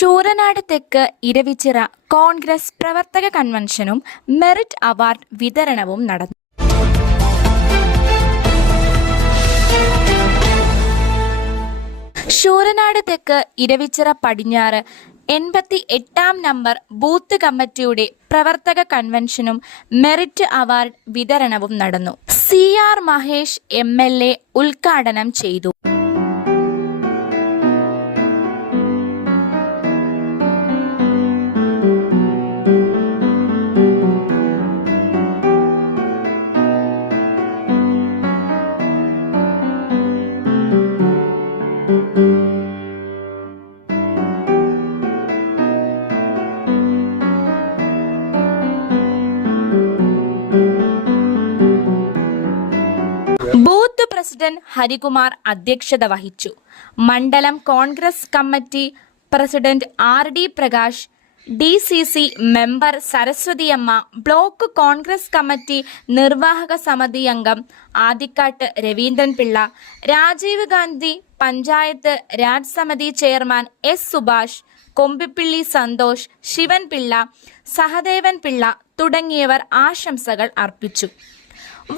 ശൂരനാട് തെക്ക് ഇരവിച്ചിറ കോൺഗ്രസ് പ്രവർത്തക കൺവെൻഷനും merit award വിതരണവും നടന്നു. ശൂരനാട് തെക്ക് ഇരവിച്ചിറ പടിഞ്ഞാറ് എൺപത്തി എട്ടാം നമ്പർ ബൂത്ത് കമ്മിറ്റിയുടെ പ്രവർത്തക കൺവെൻഷനും മെറിറ്റ് അവാർഡ് വിതരണവും നടന്നു. C R Mahesh M L A ഉദ്ഘാടനം ചെയ്തു. ബൂത്ത് പ്രസിഡന്റ് ഹരികുമാർ അധ്യക്ഷത വഹിച്ചു. മണ്ഡലം Congress committee president R D Prakash D C C member Saraswathiamma block Congress committee നിർവാഹക സമിതി അംഗം ആദിക്കാട്ട് രവീന്ദ്രൻ പിള്ള രാജീവ് ഗാന്ധി പഞ്ചായത്ത് രാജ് സമിതി ചെയർമാൻ എസ് സുഭാഷ് കൊമ്പിപ്പിള്ളി സന്തോഷ് ശിവൻ പിള്ള സഹദേവൻ പിള്ള തുടങ്ങിയവർ ആശംസകൾ അർപ്പിച്ചു.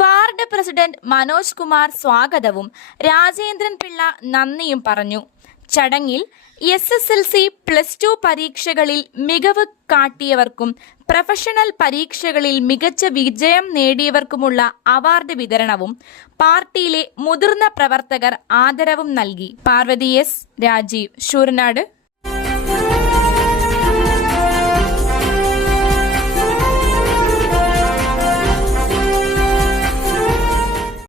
വാർഡ് പ്രസിഡന്റ് മനോജ് കുമാർ സ്വാഗതവും രാജേന്ദ്രൻ പിള്ള നന്ദിയും പറഞ്ഞു. ചടങ്ങിൽ S S L C plus two പരീക്ഷകളിൽ മികവ് കാട്ടിയവർക്കും പ്രൊഫഷണൽ പരീക്ഷകളിൽ മികച്ച വിജയം നേടിയവർക്കുമുള്ള അവാർഡ് വിതരണവും പാർട്ടിയിലെ മുതിർന്ന പ്രവർത്തകർ ആദരവും നൽകി. പാർവതി എസ് രാജീവ്. ശൂരനാട്